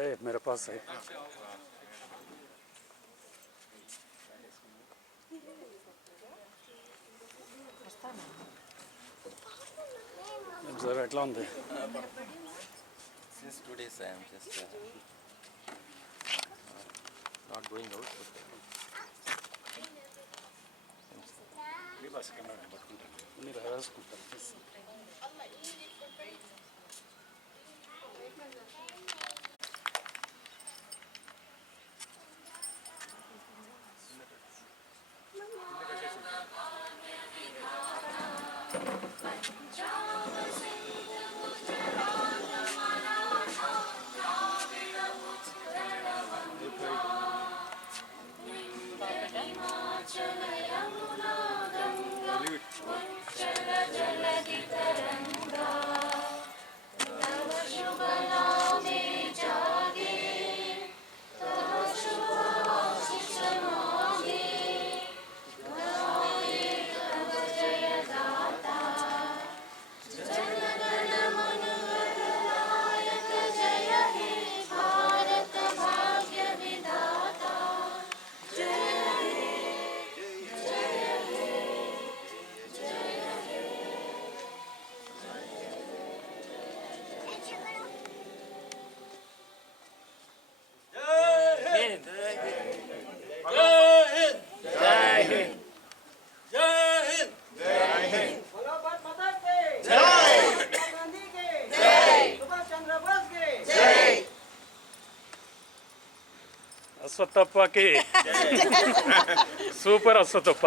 मेरे पास है। जरा ఎట్లా ఉంది? Since 2 days I am just not going out. మీరు రాసుకుంటారు. ಅಶ್ವತ್ಥಪ್ಪಕ್ಕೆ super Ashwathappa.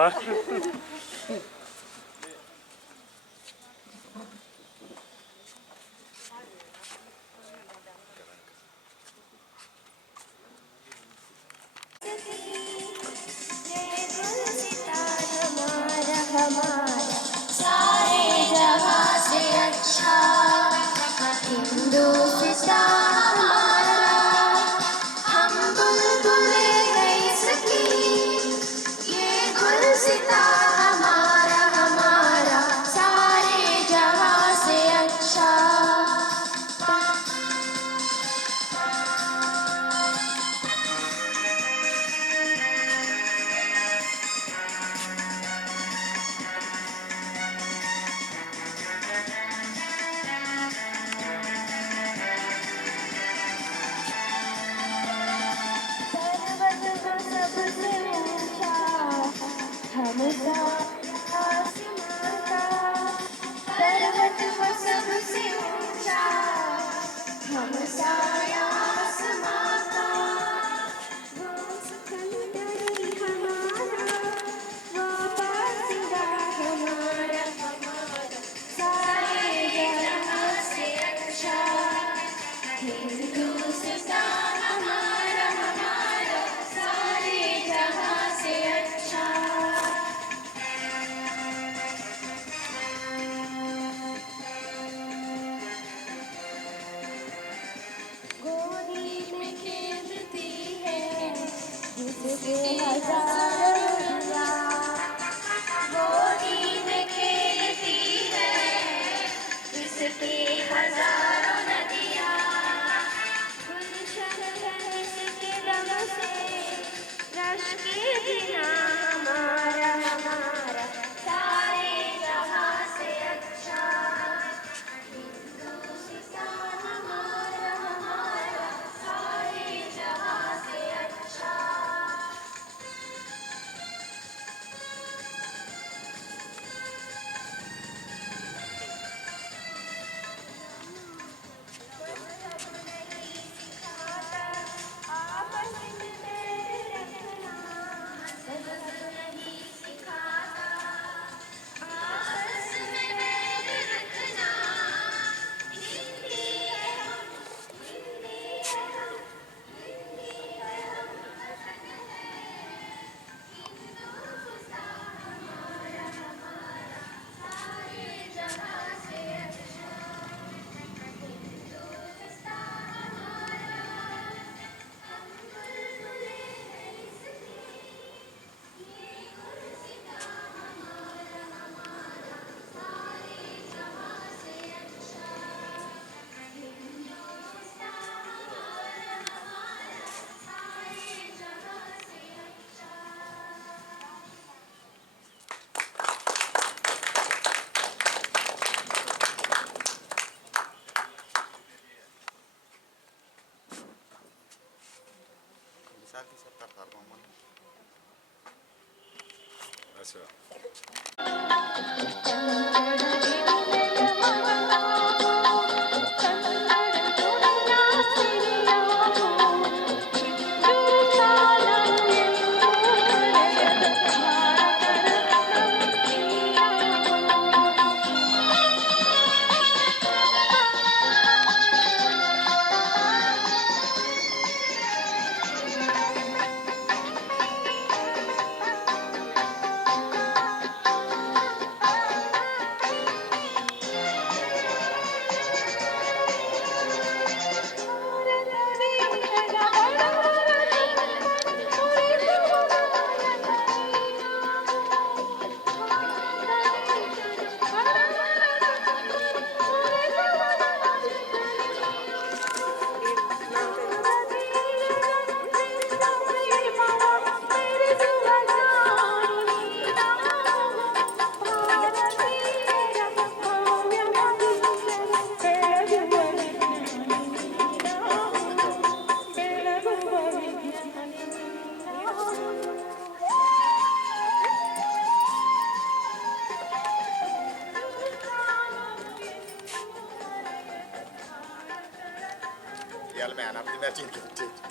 Basava. Yeah, man, I'm matching it.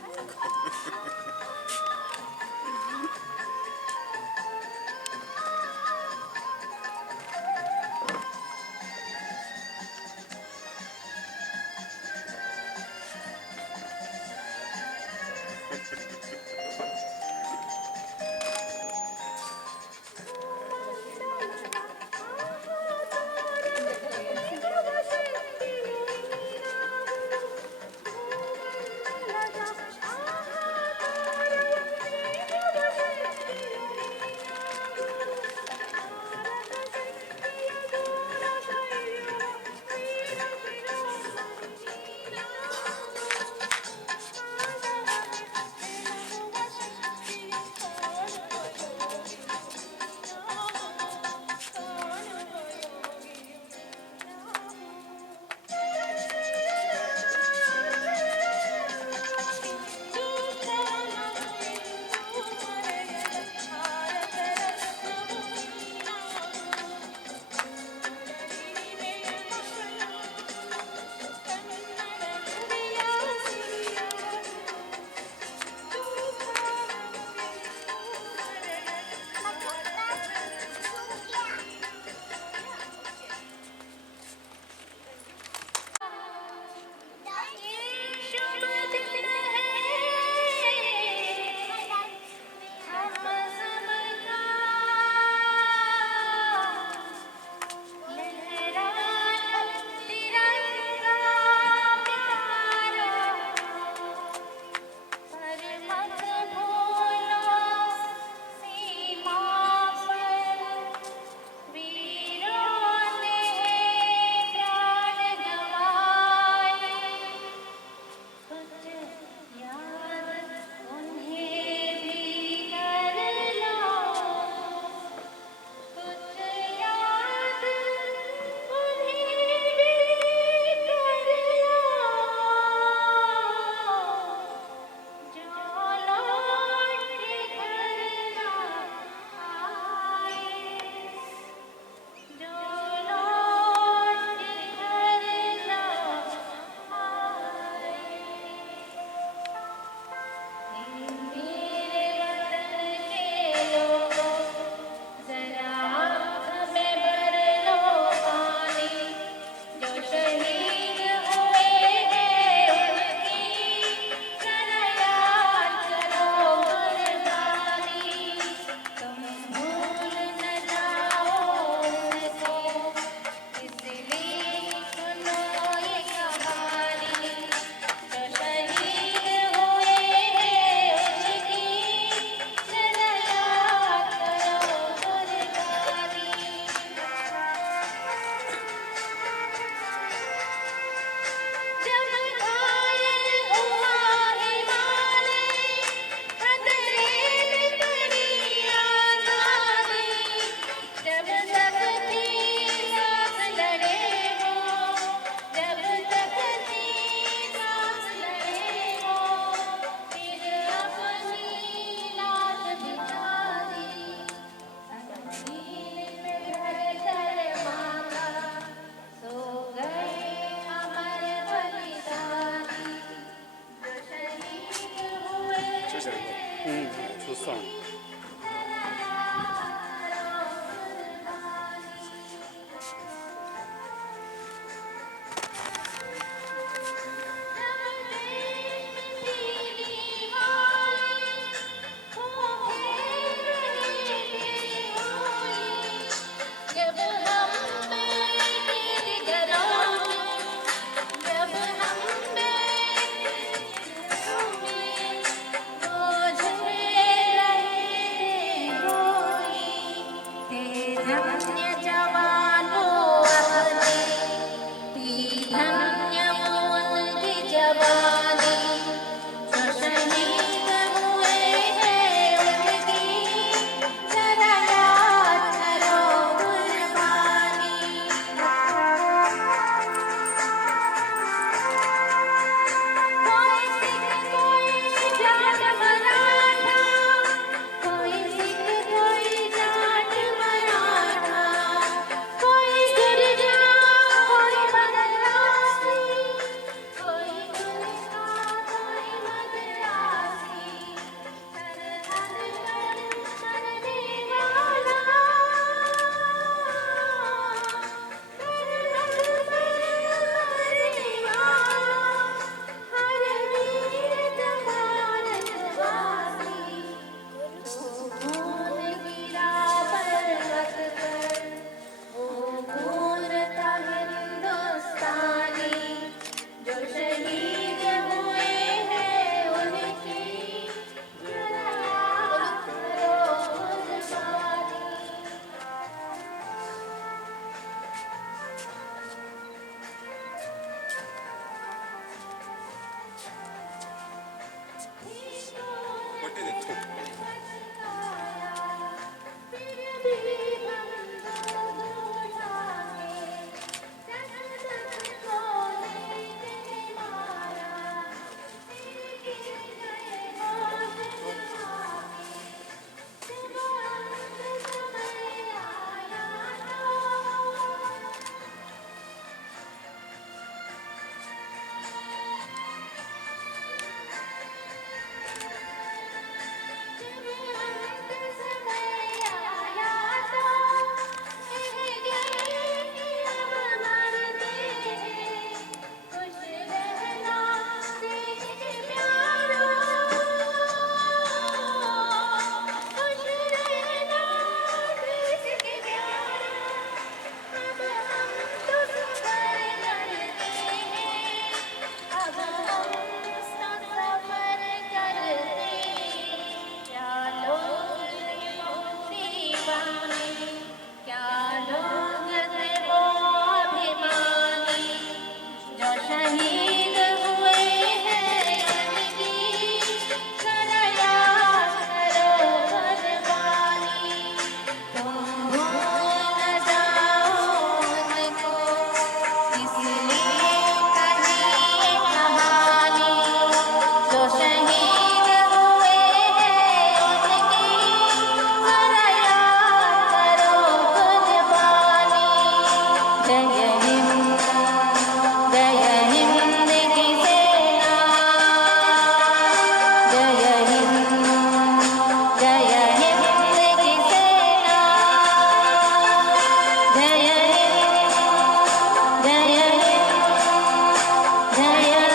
धन्य जवानों अपने, धन्य उनकी जवानी, जो शहीद हुए हैं उनकी, जरा याद करो कुर्बानी। कोई सिख कोई जाट मराठा, कोई सिख कोई जाट मराठा, कोई गुर्जर कोई मद्रासी, कोई गुलिस्ता कोई मद्रासी, सरहद पर मरने वाला, सरहद पर मरने वाला, हर वीर भारतवासी। खून गिरा पर्वत पर, वो खून था हिंदुस्तानी, जो शहीद हुए हैं उनकी, जरा याद करो कुर्बानी। क्या लोग थे वो अभिमानी, जो शहीद हुए हैं उनकी, जरा याद करो कुर्बानी। तुम भूल न जाओ उनको, इसलिए कही कहानी, जो शहीद हुए हैं उनकी, जरा याद करो कुर्बानी। जय हिंद की सेना, जय हिंद की सेना, जय हिंद, जय हिंद, जय हिंद।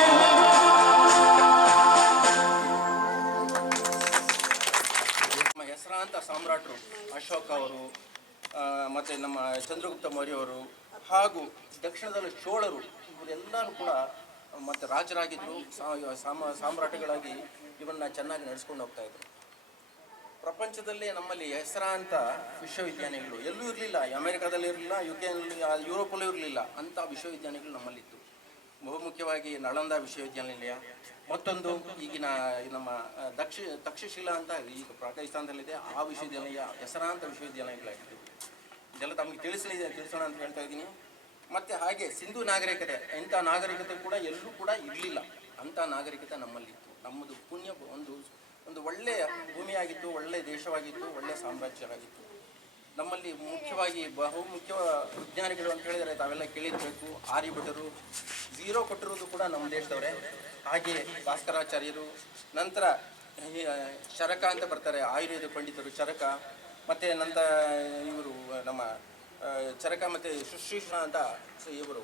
ನಮ್ಮ ಹೆಸರಾಂತ ಸಾಮ್ರಾಟರು ಅಶೋಕ ಅವರು ಮತ್ತು ನಮ್ಮ ಚಂದ್ರಗುಪ್ತ ಮೌರ್ಯವರು ಹಾಗೂ ದಕ್ಷಿಣದಲ್ಲಿ ಚೋಳರು ಇವರೆಲ್ಲರೂ ಕೂಡ ಮತ್ತು ರಾಜರಾಗಿದ್ದರು, ಸಾಮ್ರಾಟಗಳಾಗಿ ಇವನ್ನ ಚೆನ್ನಾಗಿ ನಡೆಸ್ಕೊಂಡು ಹೋಗ್ತಾ ಇದ್ರು. ಪ್ರಪಂಚದಲ್ಲೇ ನಮ್ಮಲ್ಲಿ ಹೆಸರಾಂತ ವಿಶ್ವವಿದ್ಯಾನಿಲಯಗಳು ಎಲ್ಲೂ ಇರಲಿಲ್ಲ. ಅಮೆರಿಕಾದಲ್ಲಿ ಇರಲಿಲ್ಲ, ಯುರೋಪಲ್ಲೂ ಇರಲಿಲ್ಲ. ಅಂಥ ವಿಶ್ವವಿದ್ಯಾನಿಲಯಗಳು ನಮ್ಮಲ್ಲಿತ್ತು. ಬಹುಮುಖ್ಯವಾಗಿ ನಳಂದ ವಿಶ್ವವಿದ್ಯಾನಿಲಯ, ಮತ್ತೊಂದು ಈಗಿನ ನಮ್ಮ ತಕ್ಷಶಿಲಾ ಅಂತ ಈಗ ಪಾಕಿಸ್ತಾನದಲ್ಲಿದೆ, ಆ ವಿಶ್ವವಿದ್ಯಾಲಯ ಹೆಸರಾಂತ ವಿಶ್ವವಿದ್ಯಾಲಯಗಳಾಗಿತ್ತು. ಇದೆಲ್ಲ ತಮಗೆ ತಿಳಿಸೋಣ ಅಂತ ಹೇಳ್ತಾ ಇದ್ದೀನಿ. ಮತ್ತು ಹಾಗೆ ಸಿಂಧು ನಾಗರಿಕತೆ, ಇಂಥ ನಾಗರಿಕತೆ ಕೂಡ ಎಲ್ಲೂ ಕೂಡ ಇರಲಿಲ್ಲ. ಅಂಥ ನಾಗರಿಕತೆ ನಮ್ಮಲ್ಲಿತ್ತು. ನಮ್ಮದು ಪುಣ್ಯ ಒಂದು ಒಳ್ಳೆಯ ಭೂಮಿಯಾಗಿತ್ತು, ಒಳ್ಳೆಯ ದೇಶವಾಗಿತ್ತು, ಒಳ್ಳೆಯ ಸಾಮ್ರಾಜ್ಯವಾಗಿತ್ತು. ನಮ್ಮಲ್ಲಿ ಮುಖ್ಯವಾಗಿ ಬಹುಮುಖ್ಯ ವಿಜ್ಞಾನಿಗಳು ಅಂತ ಹೇಳಿದರೆ ತಾವೆಲ್ಲ ಕೇಳಿರಬೇಕು. ಆರ್ಯಭಟರು, ಝೀರೋ ಕೊಟ್ಟಿರೋದು ಕೂಡ ನಮ್ಮ ದೇಶದವರೇ. ಹಾಗೆ ಭಾಸ್ಕರಾಚಾರ್ಯರು, ನಂತರ ಚರಕ ಅಂತ ಬರ್ತಾರೆ, ಆಯುರ್ವೇದ ಪಂಡಿತರು ಚರಕ, ಮತ್ತು ನಂತರ ಇವರು ನಮ್ಮ ಚರಕ ಮತ್ತು ಶುಶ್ರೂಷ ಅಂತ ಇವರು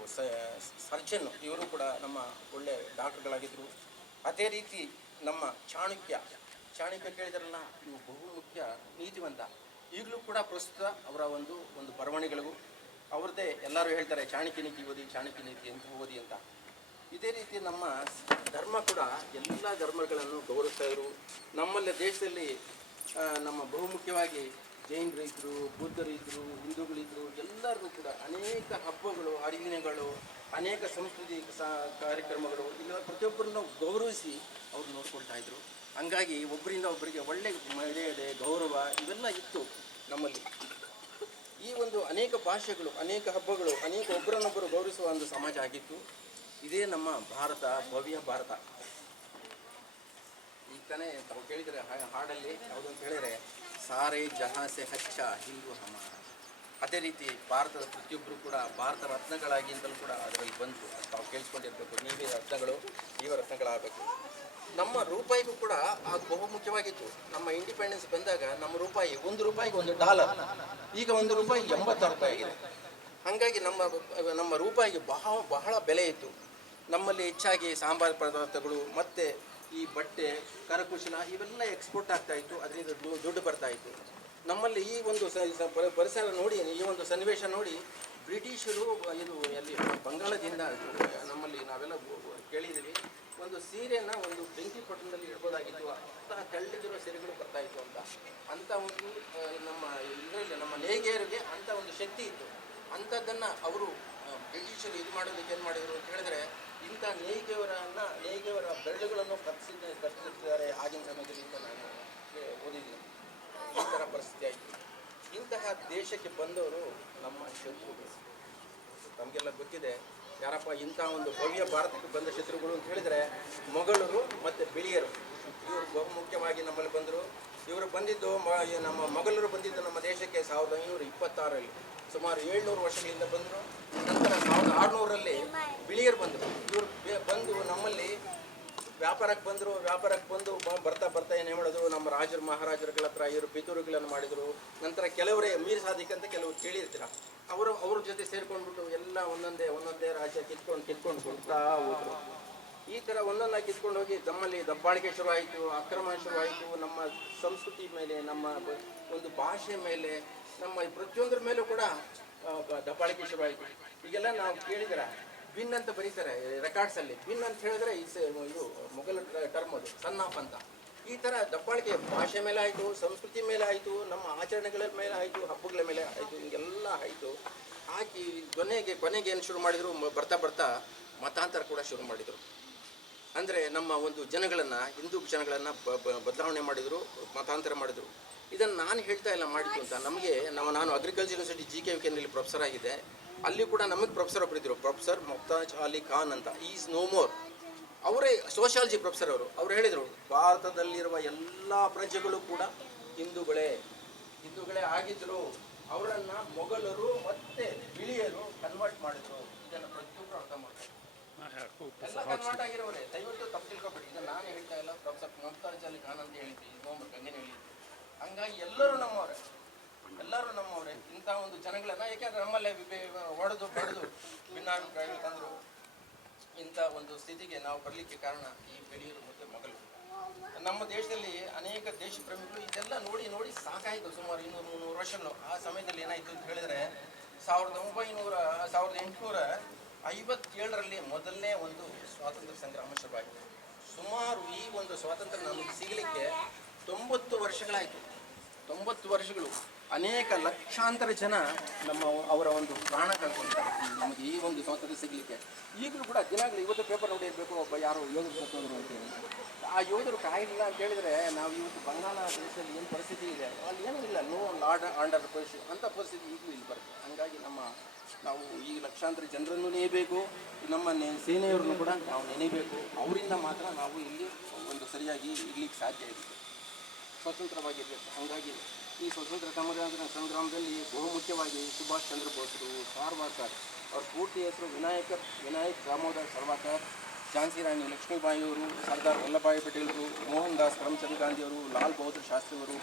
ಸರ್ಜನ್, ಇವರು ಕೂಡ ನಮ್ಮ ಒಳ್ಳೆ ಡಾಕ್ಟರ್ಗಳಾಗಿದ್ದರು. ಅದೇ ರೀತಿ ನಮ್ಮ ಚಾಣಕ್ಯ ಕೇಳಿದಾರಲ್ಲ, ಇವು ಬಹುಮುಖ್ಯ ನೀತಿವಂತ. ಈಗಲೂ ಕೂಡ ಪ್ರಸ್ತುತ ಅವರ ಒಂದು ಬರವಣಿಗೆಗಳು ಅವ್ರದ್ದೇ. ಎಲ್ಲರೂ ಹೇಳ್ತಾರೆ ಚಾಣಕ್ಯ ನೀತಿ ಅಂತ ಓದಿ ಅಂತ. ಇದೇ ರೀತಿ ನಮ್ಮ ಧರ್ಮ ಕೂಡ ಎಲ್ಲ ಧರ್ಮಗಳನ್ನು ಗೌರವಿಸ್ತಾ ಇದ್ರು. ನಮ್ಮಲ್ಲಿ ದೇಶದಲ್ಲಿ ನಮ್ಮ ಬಹುಮುಖ್ಯವಾಗಿ ಜೈನರಿದ್ದರು, ಬುದ್ಧರಿದ್ದರು, ಹಿಂದೂಗಳಿದ್ದರು, ಎಲ್ಲರಿಗೂ ಕೂಡ ಅನೇಕ ಹಬ್ಬಗಳು, ಹರಿದಿನಗಳು, ಅನೇಕ ಸಂಸ್ಕೃತಿ ಕಾರ್ಯಕ್ರಮಗಳು ಇಲ್ಲ ಪ್ರತಿಯೊಬ್ಬರನ್ನು ಗೌರವಿಸಿ ಅವ್ರು ನೋಡ್ಕೊಳ್ತಾ ಇದ್ರು. ಹಂಗಾಗಿ ಒಬ್ಬರಿಂದ ಒಬ್ಬರಿಗೆ ಒಳ್ಳೆ ಮರ್ಯಾದೆ, ಗೌರವ ಇವೆಲ್ಲ ಇತ್ತು ನಮ್ಮಲ್ಲಿ. ಈ ಒಂದು ಅನೇಕ ಭಾಷೆಗಳು, ಅನೇಕ ಹಬ್ಬಗಳು, ಅನೇಕ ಒಬ್ಬರನ್ನೊಬ್ಬರು ಗೌರವಿಸುವ ಒಂದು ಸಮಾಜ ಆಗಿತ್ತು. ಇದೇ ನಮ್ಮ ಭಾರತ, ಭವ್ಯ ಭಾರತ. ಈಗ ತಾನೇ ತಾವು ಕೇಳಿದರೆ ಹಾಡಲ್ಲಿ ಯಾವುದು ಅಂತ ಹೇಳಿದರೆ ಸಾರೇ ಜಹಾಸೆ ಹಚ್ಚ ಹಿಂದೂ ಹಮಾರ. ಅದೇ ರೀತಿ ಭಾರತದ ಪ್ರತಿಯೊಬ್ಬರು ಕೂಡ ಭಾರತ ರತ್ನಗಳಾಗಿ ಅಂತಲೂ ಕೂಡ ಅದರಲ್ಲಿ ಬಂತು. ತಾವು ಕೇಳಿಸ್ಕೊಂಡಿರ್ಬೇಕು, ನೀವೇ ರತ್ನಗಳು, ನೀವೇ ರತ್ನಗಳಾಗಬೇಕು. ನಮ್ಮ ರೂಪಾಯಿಗೂ ಕೂಡ ಅದು ಬಹು ಮುಖ್ಯವಾಗಿತ್ತು. ನಮ್ಮ ಇಂಡಿಪೆಂಡೆನ್ಸ್ ಬಂದಾಗ ನಮ್ಮ ರೂಪಾಯಿ $1 $1. ಈಗ $1 $86 ಆಗಿದೆ. ಹಾಗಾಗಿ ನಮ್ಮ ರೂಪಾಯಿಗೆ ಬಹಳ ಬೆಲೆ ಇತ್ತು. ನಮ್ಮಲ್ಲಿ ಹೆಚ್ಚಾಗಿ ಸಾಂಬಾರು ಪದಾರ್ಥಗಳು ಮತ್ತು ಈ ಬಟ್ಟೆ, ಕರಕುಶಲ ಇವೆಲ್ಲ ಎಕ್ಸ್ಪೋರ್ಟ್ ಆಗ್ತಾ ಇತ್ತು. ಅದರಿಂದ ದುಡ್ಡು ಬರ್ತಾ ಇತ್ತು. ನಮ್ಮಲ್ಲಿ ಈ ಒಂದು ಪರಿಸರ ನೋಡಿ, ಈ ಒಂದು ಸನ್ನಿವೇಶ ನೋಡಿ ಬ್ರಿಟಿಷರು ಇದು ಎಲ್ಲಿ ಬಂಗಾಳದಿಂದ ನಮ್ಮಲ್ಲಿ ನಾವೆಲ್ಲ ಕೇಳಿದ್ದೀವಿ, ಒಂದು ಸೀರೆಯನ್ನು ಒಂದು ಬೆಂಕಿ ಪಟ್ಟಣದಲ್ಲಿ ಇಡ್ಬೋದಾಗಿತ್ತು, ಅಂತಹ ತೆಳ್ಳಗಿರೋ ಸೀರೆಗಳು ಬರ್ತಾ ಇತ್ತು ಅಂಥ ಒಂದು ನಮ್ಮ ಇದರಲ್ಲಿ ನಮ್ಮ ನೇಯ್ಗೆಯರಿಗೆ ಅಂಥ ಒಂದು ಶಕ್ತಿ ಇತ್ತು. ಅಂಥದ್ದನ್ನು ಅವರು ಬ್ರಿಟಿಷರು ಇದು ಮಾಡೋದಕ್ಕೆ ಏನು ಮಾಡಿದರು ಅಂತ ಹೇಳಿದ್ರೆ, ಇಂಥ ನೇಯ್ಗೆಯವರ ಬೆರಳುಗಳನ್ನು ಕತ್ತಿಸಿದ್ದಾರೆ ಆಗಿನ ಸಮಯದಲ್ಲಿ ಅಂತ ನಾನು ಓದಿದ್ದೀನಿ. ಈ ಥರ ಪರಿಸ್ಥಿತಿ ಆಯಿತು. ಇಂತಹ ದೇಶಕ್ಕೆ ಬಂದವರು ನಮ್ಮ ಶತ್ರುಗಳು. ನಮಗೆಲ್ಲ ಗೊತ್ತಿದೆ ಯಾರಪ್ಪ ಇಂಥ ಒಂದು ಭವ್ಯ ಭಾರತಕ್ಕೆ ಬಂದ ಶತ್ರುಗಳು ಅಂತ ಹೇಳಿದರೆ ಮೊಘಲರು ಮತ್ತು ಬಿಳಿಯರು. ಇವರು ಬಹು ಮುಖ್ಯವಾಗಿ ನಮ್ಮಲ್ಲಿ ಬಂದರು. ಇವರು ಬಂದಿದ್ದು ನಮ್ಮ ಮೊಘಲರು ಬಂದಿದ್ದು ನಮ್ಮ ದೇಶಕ್ಕೆ 1526ರಲ್ಲಿ, ಸುಮಾರು 700 ವರ್ಷಗಳಿಂದ ಬಂದರು. ನಂತರ 1600ರಲ್ಲಿ ಬಿಳಿಯರು ಬಂದರು. ಇವರು ಬಂದು ನಮ್ಮಲ್ಲಿ ವ್ಯಾಪಾರಕ್ಕೆ ಬಂದು ಬರ್ತಾ ಏನೇ ಮಾಡಿದ್ರು, ನಮ್ಮ ರಾಜರು ಮಹಾರಾಜರುಗಳ ಹತ್ರ ಇವರು ಪಿತೂರುಗಳನ್ನು ಮಾಡಿದರು. ನಂತರ ಕೆಲವರೇ ಮೀರ್ ಸಾದಿಕ್ ಅಂತ ಕೆಲವರು ಕೇಳಿರ್ತೀರ, ಅವ್ರ ಜೊತೆ ಸೇರ್ಕೊಂಡ್ಬಿಟ್ಟು ಎಲ್ಲ ಒಂದೊಂದೇ ರಾಜ್ಯ ಕಿತ್ಕೊಂಡು ಕೊಡ್ತಾ ಹೋದ್ರು. ಈ ಥರ ಒಂದೊಂದಾಗಿ ಕಿತ್ಕೊಂಡು ಹೋಗಿ ನಮ್ಮಲ್ಲಿ ದಬ್ಬಾಳಿಕೆ ಶುರುವಾಯಿತು, ಆಕ್ರಮಣ ಶುರುವಾಯಿತು. ನಮ್ಮ ಸಂಸ್ಕೃತಿ ಮೇಲೆ, ನಮ್ಮ ಒಂದು ಭಾಷೆ ಮೇಲೆ, ನಮ್ಮ ಪ್ರತಿಯೊಂದರ ಮೇಲೂ ಕೂಡ ದಬ್ಬಾಳಿಕೆ ಶುರುವಾಯಿತು. ಈಗೆಲ್ಲ ನಾವು ಕೇಳಿದ್ರೆ ಬಿನ್ ಅಂತ ಬರೀತಾರೆ ರೆಕಾರ್ಡ್ಸಲ್ಲಿ. ಬಿನ್ ಅಂತ ಹೇಳಿದ್ರೆ ಇದು ಮೊಘಲ ಟರ್ಮ್, ಅದು ಸನ್ ಆಫ್ ಅಂತ. ಈ ಥರ ದಬ್ಬಾಳಿಕೆ ಭಾಷೆ ಮೇಲೆ ಆಯಿತು, ಸಂಸ್ಕೃತಿ ಮೇಲೆ ಆಯಿತು, ನಮ್ಮ ಆಚರಣೆಗಳ ಮೇಲೆ ಆಯಿತು, ಹಬ್ಬಗಳ ಮೇಲೆ ಆಯಿತು, ಹಿಂಗೆಲ್ಲ ಆಯಿತು. ಹಾಕಿ ಕೊನೆಗೆ ಏನು ಶುರು ಮಾಡಿದರು, ಬರ್ತಾ ಮತಾಂತರ ಕೂಡ ಶುರು ಮಾಡಿದರು. ಅಂದರೆ ನಮ್ಮ ಒಂದು ಜನಗಳನ್ನು, ಹಿಂದೂ ಜನಗಳನ್ನು ಬದಲಾವಣೆ ಮಾಡಿದರು, ಮತಾಂತರ ಮಾಡಿದರು. ಇದನ್ನು ನಾನು ಹೇಳ್ತಾ ಇಲ್ಲ ಮಾಡಿದ್ದು ಅಂತ. ನಾನು ಅಗ್ರಿಕಲ್ಚರ್ ಯೂನಿವರ್ಸಿಟಿ GKVKನಲ್ಲಿ ಪ್ರೊಫೆಸರ್ ಆಗಿದೆ. ಅಲ್ಲಿ ಕೂಡ ನಮಗೆ ಪ್ರೊಫೆಸರ್ ಒಬ್ಬರಿದ್ದರು, ಪ್ರೊಫೆಸರ್ ಮುಮ್ತಾಜ್ ಅಲಿ ಖಾನ್ ಅಂತ. Is no more. ಅವರೇ ಸೋಷಿಯಾಲಜಿ ಪ್ರೊಫೆಸರ್. ಅವರು ಹೇಳಿದರು, ಭಾರತದಲ್ಲಿರುವ ಎಲ್ಲ ಪ್ರಜೆಗಳು ಕೂಡ ಹಿಂದೂಗಳೇ ಆಗಿದ್ದರು. ಅವರನ್ನು ಮೊಘಲರು ಮತ್ತು ಬಿಳಿಯರು ಕನ್ವರ್ಟ್ ಮಾಡಿದರು. ಇದನ್ನು ಪ್ರತಿಯೊಬ್ಬರು ಅರ್ಥ ಮಾಡ್ತಾರೆ. ಎಲ್ಲ ಕನ್ವರ್ಟ್ ಆಗಿರೋರೆ, ದಯವಿಟ್ಟು ತಪ್ಪು ತಿಳ್ಕೊಬೇಡಿ. ಇದನ್ನು ನಾನು ಹೇಳ್ತಾ ಇಲ್ಲ, ಪ್ರೊಫೆಸರ್ ಮುಮ್ತಾಜ್ ಅಲಿ ಖಾನ್ ಅಂತ ಹೇಳಿದ್ವಿ, ಇನ್ನೊಬ್ಬರು ಗಂಗೆನ ಹೇಳಿದ್ವಿ. ಹಂಗಾಗಿ ಎಲ್ಲರೂ ನಮ್ಮವರೇ. ಇಂಥ ಒಂದು ಜನಗಳನ್ನು, ಏಕೆಂದರೆ ನಮ್ಮಲ್ಲೇ ಹೊಡೆದು ಭಿನ್ನಾಭಿಪ್ರಾಯಗಳು ತಂದರು. ಇಂಥ ಒಂದು ಸ್ಥಿತಿಗೆ ನಾವು ಬರಲಿಕ್ಕೆ ಕಾರಣ ಈ ಬಿಳಿಯರು ಮತ್ತು ಮೊಘಲರು. ನಮ್ಮ ದೇಶದಲ್ಲಿ ಅನೇಕ ದೇಶ ಪ್ರೇಮಿಗಳು ಇದೆಲ್ಲ ನೋಡಿ ಸಾಕಾಯಿತು. ಸುಮಾರು 200-300 ವರ್ಷಗಳು. ಆ ಸಮಯದಲ್ಲಿ ಏನಾಯಿತು ಅಂತ ಹೇಳಿದರೆ 1857ರಲ್ಲಿ ಮೊದಲನೇ ಒಂದು ಸ್ವಾತಂತ್ರ್ಯ ಸಂಗ್ರಾಮ ಶುರುವಾಯಿತು. ಸುಮಾರು ಈ ಒಂದು ಸ್ವಾತಂತ್ರ್ಯ ನಮಗೆ ಸಿಗಲಿಕ್ಕೆ 90 ವರ್ಷಗಳಾಯಿತು. 90 ವರ್ಷಗಳು. ಅನೇಕ ಲಕ್ಷಾಂತರ ಜನ ಅವರ ಒಂದು ಪ್ರಾಣ ಕಳ್ಕೊಂಡಿದ್ದಾರೆ ನಮಗೆ ಈ ಒಂದು ಸ್ವಾತಂತ್ರ್ಯ ಸಿಗಲಿಕ್ಕೆ. ಈಗಲೂ ಕೂಡ ದಿನಾಗಲೂ ಇವತ್ತು ಪೇಪರ್ ನೋಡಿರಬೇಕು, ಒಬ್ಬ ಯಾರೋ ಯೋಧರು ಸತ್ತೋದ್ರು ಅಂತೇಳಿ. ಆ ಯೋಧರು ಕಾಯಿಲ್ಲ ಅಂತ ಹೇಳಿದರೆ ನಾವು ಇವತ್ತು ಬಂಗಾಳ ದೇಶದಲ್ಲಿ ಏನು ಪರಿಸ್ಥಿತಿ ಇದೆ, ಅಲ್ಲಿ ಏನೂ ಇಲ್ಲ, ನೋ ಲಾರ್ಡ್ ಅಂಡರ್ ಪರಿಸ್ಥಿತಿ, ಅಂಥ ಪರಿಸ್ಥಿತಿ ಈಗಲೂ ಇಲ್ಲಿ ಬರುತ್ತೆ. ಹಾಗಾಗಿ ನಾವು ಈ ಲಕ್ಷಾಂತರ ಜನರನ್ನು ನೆನೆಯಬೇಕು, ನಮ್ಮ ಸೇನೆಯವರನ್ನು ಕೂಡ ನಾವು ನೆನೆಯಬೇಕು. ಅವರಿಂದ ಮಾತ್ರ ನಾವು ಇಲ್ಲಿ ಒಂದು ಸರಿಯಾಗಿ ಇರ್ಲಿಕ್ಕೆ ಸಾಧ್ಯ ಇದೆ, ಸ್ವತಂತ್ರವಾಗಿರಬೇಕು. ಹಾಗಾಗಿ ಈ ಸ್ವತಂತ್ರ ಸಂಗ್ರಾಮದಲ್ಲಿ ಬಹುಮುಖ್ಯವಾಗಿ ಸುಭಾಷ್ ಚಂದ್ರ ಬೋಸ್ರು, ಸಾವರ್ಕರ್, ಅವ್ರ ಪೂರ್ತಿ ಹೆಸರು ವಿನಾಯಕ್ ದಾಮೋದರ್ ಸಾವರ್ಕರ್, ಝಾನ್ಸಿ ರಾಣಿ ಲಕ್ಷ್ಮೀಬಾಯಿಯವರು, ಸರ್ದಾರ್ ವಲ್ಲಭಭಾಯಿ ಪಟೇಲರು, ಮೋಹನ್ ದಾಸ್ ಕರಮ್ಚಂದ್ ಗಾಂಧಿಯವರು, ಲಾಲ್ ಬಹದ್ದೂರ್ ಶಾಸ್ತ್ರಿಯವರು,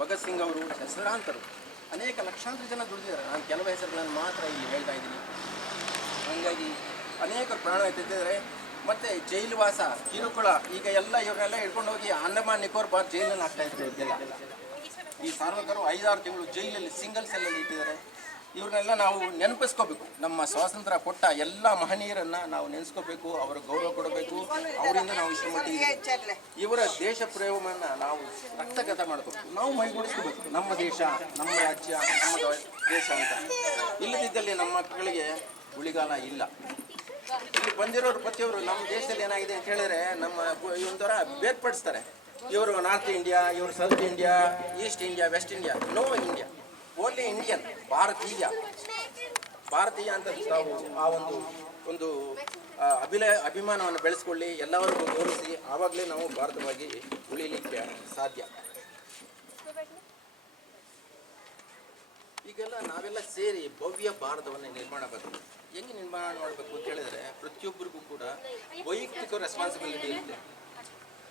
ಭಗತ್ ಸಿಂಗ್ ಅವರು, ಹೆಸರಾಂತರು ಅನೇಕ ಲಕ್ಷಾಂತರ ಜನ ದುಡಿದಿದ್ದಾರೆ. ನಾನು ಕೆಲವು ಹೆಸರುಗಳನ್ನು ಮಾತ್ರ ಇಲ್ಲಿ ಹೇಳ್ತಾ ಇದ್ದೀನಿ. ಹಾಗಾಗಿ ಅನೇಕ ಪ್ರಾಣ ತೆಗೆದಿದ್ದಾರೆ. ಮತ್ತು ಜೈಲು ವಾಸ, ಕಿರುಕುಳ, ಈಗ ಇವರೆಲ್ಲ ಹಿಡ್ಕೊಂಡು ಹೋಗಿ ಅಂಡಮಾನ್ ನಿಕೋಬಾರ್ ಜೈಲಿನಲ್ಲಿ ಆಗ್ತಾ ಇದ್ದಾರೆ. ಈ ಸಾರ್ವಕರು 5-6 ತಿಂಗಳು ಜೈಲಲ್ಲಿ ಸಿಂಗಲ್ ಸೆಲ್ಲಲ್ಲಿ ಇಟ್ಟಿದ್ದಾರೆ. ಇವ್ರನ್ನೆಲ್ಲ ನಾವು ನೆನಪಿಸ್ಕೋಬೇಕು. ನಮ್ಮ ಸ್ವಾತಂತ್ರ್ಯ ಕೊಟ್ಟ ಎಲ್ಲ ಮಹನೀಯರನ್ನು ನಾವು ನೆನೆಸ್ಕೋಬೇಕು, ಅವರ ಗೌರವ ಕೊಡಬೇಕು. ಅವರಿಂದ ನಾವು ಇಷ್ಟು ಮಟ್ಟಿಗೆ ಇವರ ದೇಶ ಪ್ರೇಮವನ್ನು ನಾವು ರಕ್ತಗತ ಮಾಡಬೇಕು, ನಾವು ಮೈಗೂಡಿಸ್ಕೋಬೇಕು. ನಮ್ಮ ದೇಶ, ನಮ್ಮ ರಾಜ್ಯ, ನಮ್ಮ ದೇಶ ಅಂತ. ಇಲ್ಲದಿದ್ದಲ್ಲಿ ನಮ್ಮ ಮಕ್ಕಳಿಗೆ ಉಳಿಗಾಲ ಇಲ್ಲ. ಇಲ್ಲಿ ಬಂದಿರೋರು ಪ್ರತಿಯೊಬ್ಬರು ನಮ್ಮ ದೇಶದಲ್ಲಿ ಏನಾಗಿದೆ ಅಂತ ಹೇಳಿದ್ರೆ ನಮ್ಮ ಒಂಥರ ಬೇರ್ಪಡಿಸ್ತಾರೆ. ಇವರು ನಾರ್ತ್ ಇಂಡಿಯಾ, ಇವರು south India, east India, west India. No India, only Indian. ಭಾರತೀಯ ಅಂತ ನಾವು ಆ ಒಂದು ಅಭಿಮಾನವನ್ನು ಬೆಳೆಸ್ಕೊಳ್ಳಿ, ಎಲ್ಲರಿಗೂ ಗೌರವಿಸಿ, ಆವಾಗಲೇ ನಾವು ಭಾರತವಾಗಿ ಉಳಿಲಿಕ್ಕೆ ಸಾಧ್ಯ. ಈಗೆಲ್ಲ ನಾವೆಲ್ಲ ಸೇರಿ ಭವ್ಯ ಭಾರತವನ್ನು ನಿರ್ಮಾಣ ಮಾಡಬೇಕು. ಹೆಂಗೆ ನಿರ್ಮಾಣ ಮಾಡಬೇಕು ಅಂತ ಹೇಳಿದ್ರೆ ಪ್ರತಿಯೊಬ್ಬರಿಗೂ ಕೂಡ ವೈಯಕ್ತಿಕ ರೆಸ್ಪಾನ್ಸಿಬಿಲಿಟಿ ಇರುತ್ತೆ.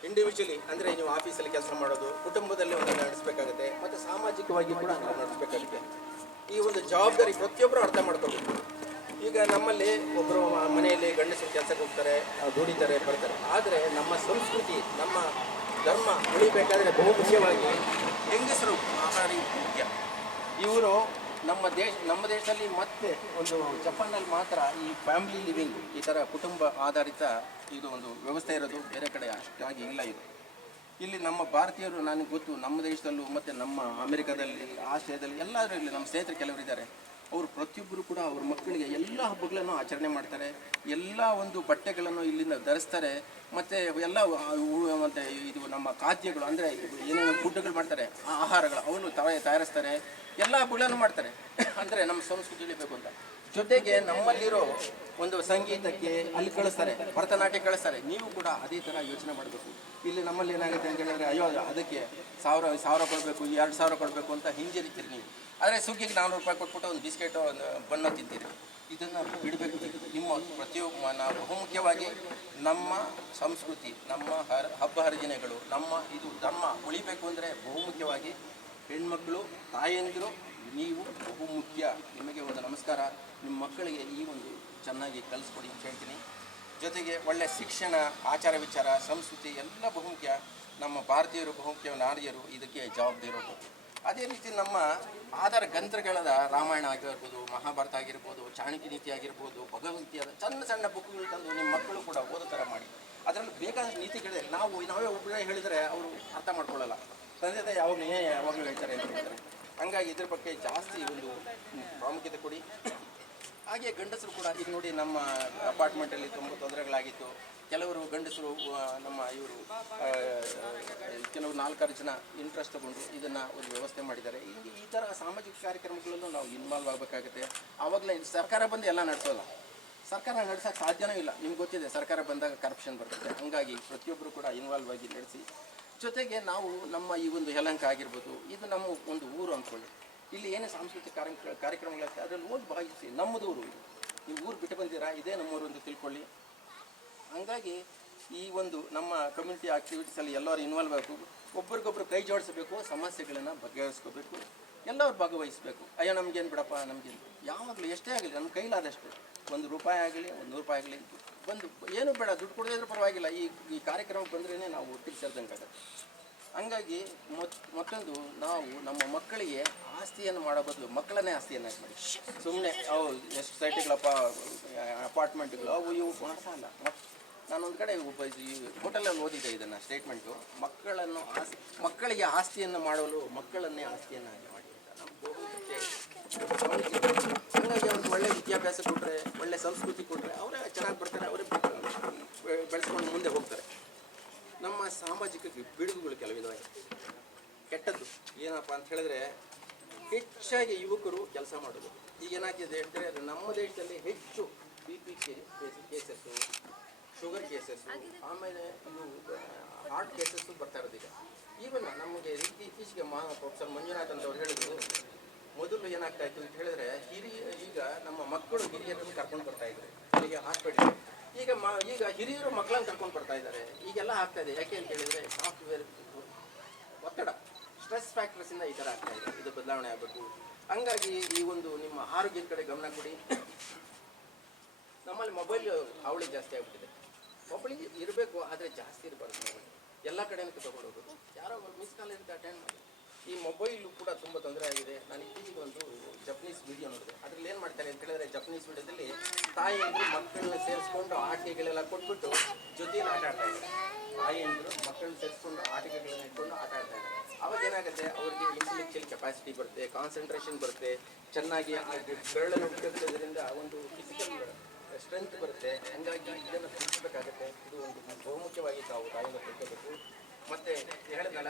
ಇಂಡಿವಿಜುವಲಿ ಅಂದರೆ ನೀವು ಆಫೀಸಲ್ಲಿ ಕೆಲಸ ಮಾಡೋದು, ಕುಟುಂಬದಲ್ಲಿ ಒಂದು ನಡೆಸಬೇಕಾಗುತ್ತೆ, ಮತ್ತು ಸಾಮಾಜಿಕವಾಗಿ ಕೂಡ ನಾವು ನಡೆಸಬೇಕಾಗುತ್ತೆ. ಈ ಒಂದು ಜವಾಬ್ದಾರಿ ಪ್ರತಿಯೊಬ್ಬರು ಅರ್ಥ ಮಾಡ್ಕೋಬೇಕು. ಈಗ ನಮ್ಮಲ್ಲಿ ಒಬ್ಬರು ಮನೆಯಲ್ಲಿ ಗಂಡಸರು ಕೆಲಸಕ್ಕೆ ಹೋಗ್ತಾರೆ, ದುಡಿತಾರೆ, ಬರ್ತಾರೆ. ಆದರೆ ನಮ್ಮ ಸಂಸ್ಕೃತಿ, ನಮ್ಮ ಧರ್ಮ ಉಳಿಬೇಕಾದ್ರೆ ಬಹು ಮುಖ್ಯವಾಗಿ ಹೆಂಗಸರು ಆಹಾರ ಮುಖ್ಯ. ಇವರು ನಮ್ಮ ದೇಶದಲ್ಲಿ ಮತ್ತೆ ಒಂದು ಜಪಾನಲ್ಲಿ ಮಾತ್ರ ಈ ಫ್ಯಾಮಿಲಿ ಲಿವಿಂಗ್, ಈ ಥರ ಕುಟುಂಬ ಆಧಾರಿತ ಇದು ಒಂದು ವ್ಯವಸ್ಥೆ ಇರೋದು. ಬೇರೆ ಕಡೆ ಅಷ್ಟಾಗಿ ಇಲ್ಲ ಇದು. ಇಲ್ಲಿ ನಮ್ಮ ಭಾರತೀಯರು, ನನಗೆ ಗೊತ್ತು, ನಮ್ಮ ದೇಶದಲ್ಲೂ ಮತ್ತು ನಮ್ಮ ಅಮೆರಿಕಾದಲ್ಲಿ, ಆಸ್ಟ್ರೇಲಿಯಾದಲ್ಲಿ ಎಲ್ಲದರಲ್ಲಿ ನಮ್ಮ ಸ್ನೇಹಿತರು ಕೆಲವರಿದ್ದಾರೆ. ಅವರು ಪ್ರತಿಯೊಬ್ಬರು ಕೂಡ ಅವ್ರ ಮಕ್ಕಳಿಗೆ ಎಲ್ಲ ಹಬ್ಬಗಳನ್ನು ಆಚರಣೆ ಮಾಡ್ತಾರೆ, ಎಲ್ಲ ಒಂದು ಬಟ್ಟೆಗಳನ್ನು ಇಲ್ಲಿಂದ ಧರಿಸ್ತಾರೆ, ಮತ್ತು ಎಲ್ಲ ಮತ್ತು ಇದು ನಮ್ಮ ಖಾದ್ಯಗಳು ಅಂದರೆ ಏನೇನು ಫುಡ್ಗಳು ಮಾಡ್ತಾರೆ, ಆಹಾರಗಳು ಅವನ್ನು ತಯಾರಿಸ್ತಾರೆ, ಎಲ್ಲ ಹಬ್ಬಗಳನ್ನು ಮಾಡ್ತಾರೆ. ಅಂದರೆ ನಮ್ಮ ಸಂಸ್ಕೃತಿ ಉಳಿಬೇಕು ಅಂತ. ಜೊತೆಗೆ ನಮ್ಮಲ್ಲಿರೋ ಒಂದು ಸಂಗೀತಕ್ಕೆ ಅಲ್ಲಿ ಕಳಿಸ್ತಾರೆ, ಭರತನಾಟ್ಯ ಕಳಿಸ್ತಾರೆ. ನೀವು ಕೂಡ ಅದೇ ಥರ ಯೋಚನೆ ಮಾಡಬೇಕು. ಇಲ್ಲಿ ನಮ್ಮಲ್ಲಿ ಏನಾಗುತ್ತೆ ಅಂತ ಹೇಳಿದ್ರೆ, ಅಯ್ಯೋ ಅದಕ್ಕೆ 1000 ಕೊಡಬೇಕು, 2000 ಕೊಡಬೇಕು ಅಂತ ಹಿಂಜರಿತೀರಿ ನೀವು. ಆದರೆ ಸುಗ್ಗಿಗೆ 400 ರೂಪಾಯಿ ಕೊಟ್ಬಿಟ್ಟು ಒಂದು ಬಿಸ್ಕೆಟ್, ಒಂದು ಬನ್ನ ತಿಂತೀರಿ. ಇದನ್ನು ಬಿಡಬೇಕು. ನಿಮ್ಮ ಪ್ರತಿಯೊಬ್ಬ ಬಹುಮುಖ್ಯವಾಗಿ ನಮ್ಮ ಸಂಸ್ಕೃತಿ, ನಮ್ಮ ಹಬ್ಬ ಹರಿದಿನಗಳು, ನಮ್ಮ ಇದು ಧರ್ಮ ಉಳಿಬೇಕು ಅಂದರೆ ಬಹುಮುಖ್ಯವಾಗಿ ಹೆಣ್ಮಕ್ಳು, ತಾಯಂದಿರು, ನೀವು ಬಹುಮುಖ್ಯ. ನಿಮಗೆ ಒಂದು ನಮಸ್ಕಾರ. ನಿಮ್ಮ ಮಕ್ಕಳಿಗೆ ಈ ಒಂದು ಚೆನ್ನಾಗಿ ಕಲಿಸ್ಕೊಡಿ ಅಂತ ಹೇಳ್ತೀನಿ. ಜೊತೆಗೆ ಒಳ್ಳೆಯ ಶಿಕ್ಷಣ, ಆಚಾರ ವಿಚಾರ, ಸಂಸ್ಕೃತಿ ಎಲ್ಲ ಬಹುಮುಖ್ಯ. ನಮ್ಮ ಭಾರತೀಯರು ಬಹುಮುಖ್ಯ, ನಾರಿಯರು ಇದಕ್ಕೆ ಜವಾಬ್ದಾರಿ ಇರಬೇಕು. ಅದೇ ರೀತಿ ನಮ್ಮ ಆಧಾರ ಗ್ರಂಥಗಳಾದ ರಾಮಾಯಣ ಆಗಿರ್ಬೋದು, ಮಹಾಭಾರತ ಆಗಿರ್ಬೋದು, ಚಾಣಕ್ಯ ನೀತಿ ಆಗಿರ್ಬೋದು, ಭಗವದ್ಗೀತೆ, ಸಣ್ಣ ಸಣ್ಣ ಬುಕ್ಗಳು ತಂದು ನಿಮ್ಮ ಮಕ್ಕಳು ಕೂಡ ಓದೋ ಥರ ಮಾಡಿ. ಅದರಲ್ಲಿ ಬೇಕಾದಷ್ಟು ನೀತಿಗಳಿದೆ. ನಾವೇ ಒಬ್ಬರೇ ಹೇಳಿದರೆ ಅವರು ಅರ್ಥ ಮಾಡ್ಕೊಳ್ಳಲ್ಲ. ತಂದೆ ತಾಯಿ ಯಾವಾಗಲೂ ಹೇಳ್ತಾರೆ ಅಂತ ಹೇಳ್ತಾರೆ. ಹಂಗಾಗಿ ಇದ್ರ ಬಗ್ಗೆ ಜಾಸ್ತಿ ಒಂದು ಪ್ರಾಮುಖ್ಯತೆ ಕೊಡಿ. ಹಾಗೆ ಗಂಡಸರು ಕೂಡ, ಈಗ ನೋಡಿ ನಮ್ಮ ಅಪಾರ್ಟ್ಮೆಂಟಲ್ಲಿ ತುಂಬ ತೊಂದರೆಗಳಾಗಿತ್ತು. ಕೆಲವರು ಗಂಡಸರು ನಮ್ಮ ಇವರು ಕೆಲವರು 4-6 ಜನ ಇಂಟ್ರೆಸ್ಟ್ ತಗೊಂಡು ಇದನ್ನು ಒಂದು ವ್ಯವಸ್ಥೆ ಮಾಡಿದ್ದಾರೆ. ಈ ಥರ ಸಾಮಾಜಿಕ ಕಾರ್ಯಕ್ರಮಗಳಲ್ಲೂ ನಾವು ಇನ್ವಾಲ್ವ್ ಆಗಬೇಕಾಗುತ್ತೆ. ಆವಾಗಲೇ ಸರ್ಕಾರ ಬಂದು ಎಲ್ಲ ನಡೆಸೋಲ್ಲ, ಸರ್ಕಾರ ನಡೆಸೋಕ್ಕೆ ಸಾಧ್ಯನೂ ಇಲ್ಲ. ನಿಮ್ಗೆ ಗೊತ್ತಿದೆ, ಸರ್ಕಾರ ಬಂದಾಗ ಕರಪ್ಷನ್ ಬರ್ತದೆ. ಹಾಗಾಗಿ ಪ್ರತಿಯೊಬ್ಬರು ಕೂಡ ಇನ್ವಾಲ್ವ್ ಆಗಿ ನಡೆಸಿ. ಜೊತೆಗೆ ನಾವು ನಮ್ಮ ಈ ಒಂದು ಯಲಹಂಕ ಆಗಿರ್ಬೋದು, ಇದು ನಮ್ಮ ಒಂದು ಊರು ಅಂದ್ಕೊಳ್ಳಿ. ಇಲ್ಲಿ ಏನೇ ಸಾಂಸ್ಕೃತಿಕ ಕಾರ್ಯಕ್ರಮಗಳಾಗ್ತದೆ ಅದರಲ್ಲಿ ಹೋಗಿ ಭಾಗಿಸಿ. ನಮ್ಮದು ಊರು ಇದು, ನೀವು ಊರು ಬಿಟ್ಟು ಬಂದಿರಾ, ಇದೇ ನಮ್ಮೂರು ಅಂತ ತಿಳ್ಕೊಳ್ಳಿ. ಹಾಗಾಗಿ ಈ ಒಂದು ನಮ್ಮ ಕಮ್ಯುನಿಟಿ ಆ್ಯಕ್ಟಿವಿಟೀಸಲ್ಲಿ ಎಲ್ಲರೂ ಇನ್ವಾಲ್ವ್ ಆಗಬೇಕು. ಒಬ್ರಿಗೊಬ್ರು ಕೈ ಜೋಡಿಸಬೇಕು, ಸಮಸ್ಯೆಗಳನ್ನು ಬಗೆಹರಿಸ್ಕೋಬೇಕು, ಎಲ್ಲರೂ ಭಾಗವಹಿಸಬೇಕು. ಅಯ್ಯೋ ನಮಗೇನು ಬಿಡಪ್ಪ, ನಮಗೇನು, ಯಾವಾಗಲೂ ಎಷ್ಟೇ ಆಗಲಿ ನಮ್ಮ ಕೈಲಾದಷ್ಟು, 1 ರೂಪಾಯಿ ಆಗಲಿ, 100 ರೂಪಾಯಿ ಆಗಲಿ, ಬಂದು ಏನೂ ಬೇಡ, ದುಡ್ಡು ಕೊಡೋದಿದ್ರೂ ಪರವಾಗಿಲ್ಲ. ಈ ಕಾರ್ಯಕ್ರಮಕ್ಕೆ ಬಂದ್ರೇ ನಾವು ಒಟ್ಟಿಗೆ ಸೇರಿದಂಗೆ ಆಗುತ್ತೆ. ಹಂಗಾಗಿ ಮತ್ತೊಂದು, ನಾವು ನಮ್ಮ ಮಕ್ಕಳಿಗೆ ಆಸ್ತಿಯನ್ನು ಮಾಡೋ ಬದಲು ಮಕ್ಕಳನ್ನೇ ಆಸ್ತಿಯನ್ನು ಮಾಡಿ. ಸುಮ್ಮನೆ ಅವು ಎಷ್ಟು ಸೈಟ್ಗಳಪ್ಪ, ಅಪಾರ್ಟ್ಮೆಂಟ್ಗಳು, ಅವು ಇವು ಮಾಡ್ಸಲ್ಲ. ನಾನೊಂದು ಕಡೆ ಈ ಹೋಟೆಲಲ್ಲಿ ಓದಿದ್ದೆ ಇದನ್ನು ಸ್ಟೇಟ್ಮೆಂಟು. ಮಕ್ಕಳಿಗೆ ಆಸ್ತಿಯನ್ನು ಮಾಡಲು ಮಕ್ಕಳನ್ನೇ ಆಸ್ತಿಯನ್ನಾಗಿ ಮಾಡಿ ಅಂತ ನಮ್ಮ ಹಾಗಾಗಿ ಅವ್ರಿಗೆ ಒಳ್ಳೆ ವಿದ್ಯಾಭ್ಯಾಸ ಕೊಟ್ಟರೆ, ಒಳ್ಳೆ ಸಂಸ್ಕೃತಿ ಕೊಟ್ಟರೆ ಅವರೇ ಚೆನ್ನಾಗಿ ಬರ್ತಾರೆ, ಅವರೇ ಬೆಳೆಸ್ಕೊಂಡು ಮುಂದೆ ಹೋಗ್ತಾರೆ. ನಮ್ಮ ಸಾಮಾಜಿಕ ಪಿಡುಗುಗಳು ಕೆಲವಿದಾವೆ. ಕೆಟ್ಟದ್ದು ಏನಪ್ಪ ಅಂತ ಹೇಳಿದ್ರೆ, ಹೆಚ್ಚಾಗಿ ಯುವಕರು ಕೆಲಸ ಮಾಡೋದು. ಈಗ ಏನಾಗಿದೆ ಅಂತ ಹೇಳಿದ್ರೆ, ನಮ್ಮ ದೇಶದಲ್ಲಿ ಹೆಚ್ಚು BP ಕೇಸಸ್ಸು, ಶುಗರ್ ಕೇಸಸ್ಸು, ಆಮೇಲೆ ಇವು ಹಾರ್ಟ್ ಕೇಸಸ್ಸು ಬರ್ತಾ ಇರೋದು. ಈಗ ಈವನ್ ನಮಗೆ ಇತ್ತೀಚೆಗೆ ಪ್ರೊಫೆಸರ್ ಮಂಜುನಾಥ್ ಅಂತ ಅವ್ರು ಹೇಳಿದ್ರು, ಮೊದಲು ಏನಾಗ್ತಾ ಇತ್ತು ಅಂತ ಹೇಳಿದ್ರೆ, ಈಗ ನಮ್ಮ ಮಕ್ಕಳು ಹಿರಿಯರನ್ನು ಕರ್ಕೊಂಡು ಬರ್ತಾ ಇದ್ರು ಇಲ್ಲಿಗೆ ಹಾಸ್ಪಿಟಲ್. ಈಗ ಹಿರಿಯರು ಮಕ್ಕಳನ್ನು ಕರ್ಕೊಂಡು ಬರ್ತಾ ಇದ್ದಾರೆ. ಈಗೆಲ್ಲ ಆಗ್ತಾ ಇದೆ. ಯಾಕೆ ಅಂತ ಹೇಳಿದ್ರೆ, ಸಾಫ್ಟ್ವೇರ್ ಒತ್ತಡ, ಸ್ಟ್ರೆಸ್ ಫ್ಯಾಕ್ಟರ್ಸಿಂದ ಈ ಥರ ಆಗ್ತಾ ಇದೆ. ಇದು ಬದಲಾವಣೆ ಆಗಬೇಕು. ಹಂಗಾಗಿ ಈ ಒಂದು ನಿಮ್ಮ ಆರೋಗ್ಯದ ಕಡೆ ಗಮನ ಕೊಡಿ. ನಮ್ಮಲ್ಲಿ ಮೊಬೈಲ್ ಅವಳಿ ಜಾಸ್ತಿ ಆಗ್ಬಿಟ್ಟಿದೆ. ಮೊಬೈಲ್ ಇರಬೇಕು, ಆದರೆ ಜಾಸ್ತಿ ಇರಬಾರ್ದು. ಮೊಬೈಲ್ ಎಲ್ಲ ಕಡೆನೂ ತಗೊಂಡು ಹೋಗೋದು. ಯಾರೋ ಮಿಸ್ ಕಾಲ್ ಇರುತ್ತೆ, ಅಟೆಂಡ್ ಮಾಡಿ. ಈ ಮೊಬೈಲು ಕೂಡ ತುಂಬ ತೊಂದರೆ ಆಗಿದೆ. ನಾನು ಇತ್ತೀಚೆಗೆ ಒಂದು ಜಪನೀಸ್ ವಿಡಿಯೋ ನೋಡಿದೆ. ಅಂತ ಹೇಳಿದ್ರೆ ಜಪನೀಸ್ ಮೀಡಿಯದಲ್ಲಿ ತಾಯಿಯಂದ್ರು ಮಕ್ಕಳನ್ನ ಸೇರಿಸ್ಕೊಂಡು ಆಟಿಕೆಗಳೆಲ್ಲ ಕೊಟ್ಬಿಟ್ಟು ಜೊತೆಯಲ್ಲಿ ಆಟ ಆಡ್ತಾ ಇದ್ದಾರೆ. ತಾಯಿಯಂದ್ರು ಮಕ್ಕಳನ್ನ ಸೇರಿಸ್ಕೊಂಡು ಆಟಿಕೆಗಳನ್ನ ಇಟ್ಕೊಂಡು ಆಟ ಆಡ್ತಾ ಇದ್ದಾರೆ. ಅವಾಗ ಏನಾಗುತ್ತೆ, ಅವ್ರಿಗೆ ಇಂಟೆಲೆಕ್ಚುಯಲ್ ಕೆಪಾಸಿಟಿ ಬರುತ್ತೆ, ಕಾನ್ಸಂಟ್ರೇಷನ್ ಬರುತ್ತೆ, ಚೆನ್ನಾಗಿ ಆ ಬೆರಳನ್ನು ಉಪಯೋಗಿಸೋದ್ರಿಂದ ಒಂದು ಫಿಸಿಕಲ್ ಸ್ಟ್ರೆಂತ್ ಬರುತ್ತೆ. ಹಂಗಾಗಿ ಇದನ್ನು ತಿಳಿಸಬೇಕಾಗತ್ತೆ. ಇದು ಒಂದು ಬಹುಮುಖ್ಯವಾಗಿ ತಾವು ತಾಯಿಯಿಂದ ತಿಳ್ಕೋಬೇಕು. ಮತ್ತೆ ಹೇಳಿದ್ನಲ್ಲ,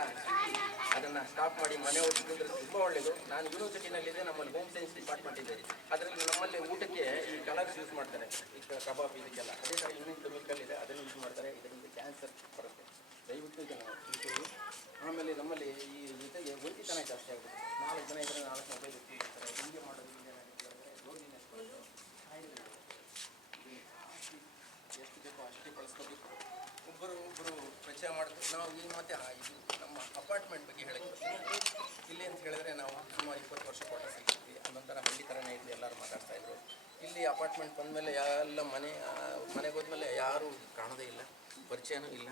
ಅದನ್ನು ಸ್ಟಾಪ್ ಮಾಡಿ ಮನೆ ಓದಿದ್ರೆ ತುಂಬ ಒಳ್ಳೆಯದು. ನಾನು ಯೂನಿವರ್ಸಿಟಿನಲ್ಲಿದೆ, ನಮ್ಮಲ್ಲಿ ಹೋಮ್ ಸೈನ್ಸ್ ಡಿಪಾರ್ಟ್ಮೆಂಟ್ ಇದೆ. ಅದರಲ್ಲಿ ನಮ್ಮಲ್ಲಿ ಊಟಕ್ಕೆ ಈ ಕಲರ್ಸ್ ಯೂಸ್ ಮಾಡ್ತಾರೆ, ಈ ಕಬಾಬ್ ಇದಕ್ಕೆಲ್ಲ. ಅದೇ ಥರ ಇನ್ನೊಂದು ಕೆಮಿಕಲ್ ಇದೆ, ಅದನ್ನು ಯೂಸ್ ಮಾಡ್ತಾರೆ. ಇದರಿಂದ ಕ್ಯಾನ್ಸರ್ ಬರುತ್ತೆ. ದಯವಿಟ್ಟು ಇದನ್ನು ತಿಳ್ಕೊಳ್ಳಿ. ಆಮೇಲೆ ನಮ್ಮಲ್ಲಿ ಈ ಜೊತೆಗೆ ಒಂಟಿತನ ಜಾಸ್ತಿ ಆಗುತ್ತೆ. 4 ಜನ ಇದ್ದರೆ 4 ಮೊಬೈಲ್ ಇರ್ತಾರೆ. ಹಿಂಗೆ ಮಾಡೋದು ಏನಾಗುತ್ತೆ, ಲೋನ್ಲಿನೆಸ್ ಬರುತ್ತೆ, ಕಾಯಿಲೆ ಎಷ್ಟು ಬೇಕೋ ಅಷ್ಟೇ ಬಳಸ್ಕೋಬೇಕು. ಒಬ್ಬರು ಪರಿಚಯ ಮಾಡಿದ್ರು. ನಾವು ಈ ಮತ್ತೆ ಇದು ನಮ್ಮ ಅಪಾರ್ಟ್ಮೆಂಟ್ ಬಗ್ಗೆ ಹೇಳಕ್ಕೆ ಇಲ್ಲಿ ಅಂತ ಹೇಳಿದ್ರೆ ನಾವು ಸುಮಾರು 20 ವರ್ಷ ಕೋಟ ಸಿಗ್ತೀವಿ. ಅದೊಂಥರ ಹಳ್ಳಿ ಥರನೇ ಇಲ್ಲಿ ಎಲ್ಲರೂ ಮಾತಾಡ್ತಾ ಇದ್ರು. ಇಲ್ಲಿ ಅಪಾರ್ಟ್ಮೆಂಟ್ ಬಂದಮೇಲೆ ಎಲ್ಲ ಮನೆಗೆ ಹೋದ್ಮೇಲೆ ಯಾರೂ ಕಾಣೋದೇ ಇಲ್ಲ, ಪರಿಚಯನೂ ಇಲ್ಲ.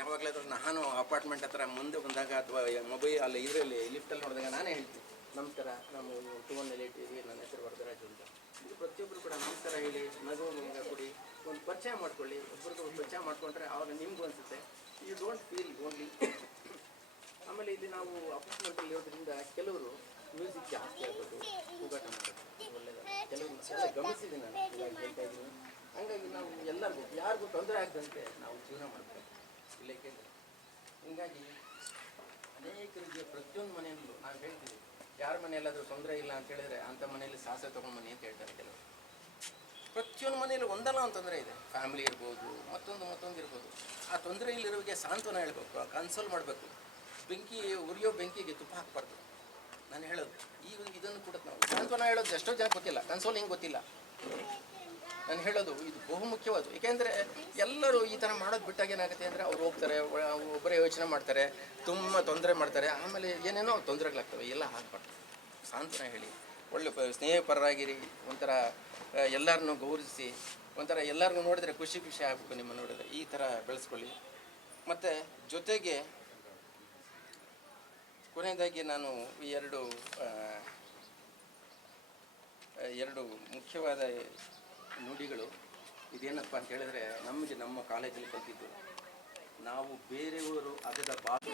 ಯಾವಾಗಲಾದ್ರೂ ನಾನು ಅಪಾರ್ಟ್ಮೆಂಟ್ ಹತ್ರ ಮುಂದೆ ಬಂದಾಗ ಅಥವಾ ಮೊಬೈಲ್ ಅಲ್ಲಿ ಇದರಲ್ಲಿ ಲಿಫ್ಟಲ್ಲಿ ನೋಡಿದಾಗ ನಾನೇ ಹೇಳ್ತೀನಿ, ನಮಸ್ಕಾರ, ನಾವು 21 ಇದ್ದೀವಿ, ನನ್ನ ಹೆಸರು ವರದರಾಜು ಅಂತ. ಇದು ಪ್ರತಿಯೊಬ್ಬರು ಕೂಡ ನಮಸ್ಕಾರ ಹೇಳಿ, ನಗು ಕೊಡಿ, ಒಂದು ಪರಿಚಯ ಮಾಡ್ಕೊಳ್ಳಿ. ಒಬ್ಬರಿಗೆ ಪರಿಚಯ ಮಾಡ್ಕೊಂಡ್ರೆ ಆವಾಗ ನಿಮಗೂ ಅನಿಸುತ್ತೆ ಯು ಡೋಂಟ್ ಫೀಲ್ ಓನ್ಲಿ. ಆಮೇಲೆ ಇಲ್ಲಿ ನಾವು ಅಪಾರ್ಟ್ಮೆಂಟಲ್ಲಿ ಇರೋದ್ರಿಂದ ಕೆಲವರು ಮ್ಯೂಸಿಕ್ ಜಾಸ್ತಿ ಆಗೋದು, ಕೂಗಾಟ ಮಾಡೋದು ಒಳ್ಳೆಯದು. ಕೆಲವರು ಎಲ್ಲ ಗಮನಿಸಿದ್ದೀನಿ ನಾನು, ಇವಾಗ ಹೇಳ್ತಾ ಇದ್ದೀನಿ. ಹಂಗಾಗಿ ನಾವು ಎಲ್ಲರಿಗೂ ಯಾರಿಗೂ ತೊಂದರೆ ಆಗದಂತೆ ನಾವು ಜೀವನ ಮಾಡಬೇಕು ಇಲ್ಲೇ ಕೇಳಿ. ಹೀಗಾಗಿ ಅನೇಕರಿಗೆ ಪ್ರತಿಯೊಂದು ಮನೆಯಲ್ಲೂ ನಾವು ಹೇಳ್ತೀವಿ, ಯಾರ ಮನೆಯಲ್ಲಾದರೂ ತೊಂದರೆ ಇಲ್ಲ ಅಂತ ಹೇಳಿದ್ರೆ ಅಂಥ ಮನೆಯಲ್ಲಿ ಸಾಸೆ ತೊಗೊಂಡ್ಬನ್ನಿ ಅಂತ ಹೇಳ್ತಾರೆ ಕೆಲವರು. ಪ್ರತಿಯೊಂದು ಮನೆಯಲ್ಲೂ ಒಂದಲ್ಲ ಒಂದು ತೊಂದರೆ ಇದೆ. ಫ್ಯಾಮಿಲಿ ಇರ್ಬೋದು, ಮತ್ತೊಂದು ಇರ್ಬೋದು. ಆ ತೊಂದರೆಯಲ್ಲಿರೋರಿಗೆ ಸಾಂತ್ವನ ಹೇಳಬೇಕು, ಕನ್ಸೋಲ್ ಮಾಡಬೇಕು. ಉರಿಯೋ ಬೆಂಕಿಗೆ ತುಪ್ಪ ಹಾಕಬಾರ್ದು. ನಾನು ಹೇಳೋದು ಈಗ ಇದನ್ನು ಕೂಡ ನಾವು ಸಾಂತ್ವನ ಹೇಳೋದು ಎಷ್ಟೋ ಜನ ಗೊತ್ತಿಲ್ಲ, ಕನ್ಸೋಲಿಂಗ್ ಗೊತ್ತಿಲ್ಲ. ನಾನು ಹೇಳೋದು ಇದು ಬಹುಮುಖ್ಯವಾದ್ದು. ಏಕೆಂದರೆ ಎಲ್ಲರೂ ಈ ಥರ ಮಾಡೋದು ಬಿಟ್ಟಾಗ ಏನಾಗುತ್ತೆ ಅಂದರೆ ಅವ್ರು ಹೋಗ್ತಾರೆ, ಒಬ್ಬರೇ ಯೋಚನೆ ಮಾಡ್ತಾರೆ, ತುಂಬ ತೊಂದರೆ ಮಾಡ್ತಾರೆ, ಆಮೇಲೆ ಏನೇನೋ ತೊಂದರೆಗಳಾಗ್ತವೆ. ಎಲ್ಲ ಹಾಕ್ಬಾರ್ದು. ಸಾಂತ್ವನ ಹೇಳಿ, ಒಳ್ಳೆ ಸ್ನೇಹಪರರಾಗಿರಿ, ಒಂಥರ ಎಲ್ಲರನ್ನೂ ಗೌರವಿಸಿ, ಒಂಥರ ಎಲ್ಲರಿಗೂ ನೋಡಿದ್ರೆ ಖುಷಿ ಆಗಬೇಕು ನಿಮ್ಮ ನೋಡಿದ್ರೆ. ಈ ಥರ ಬೆಳೆಸ್ಕೊಳ್ಳಿ. ಮತ್ತು ಜೊತೆಗೆ ಕೊನೆಯದಾಗಿ ನಾನು ಎರಡು ಮುಖ್ಯವಾದ ನುಡಿಗಳು ಇದೇನಪ್ಪ ಅಂತ ಹೇಳಿದ್ರೆ, ನಮಗೆ ನಮ್ಮ ಕಾಲೇಜಲ್ಲಿ ಕಲಿತಿದ್ದು, ನಾವು ಬೇರೆಯವರು ಅದರ ಭಾಷೆ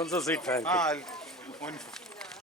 Also sit, thank you.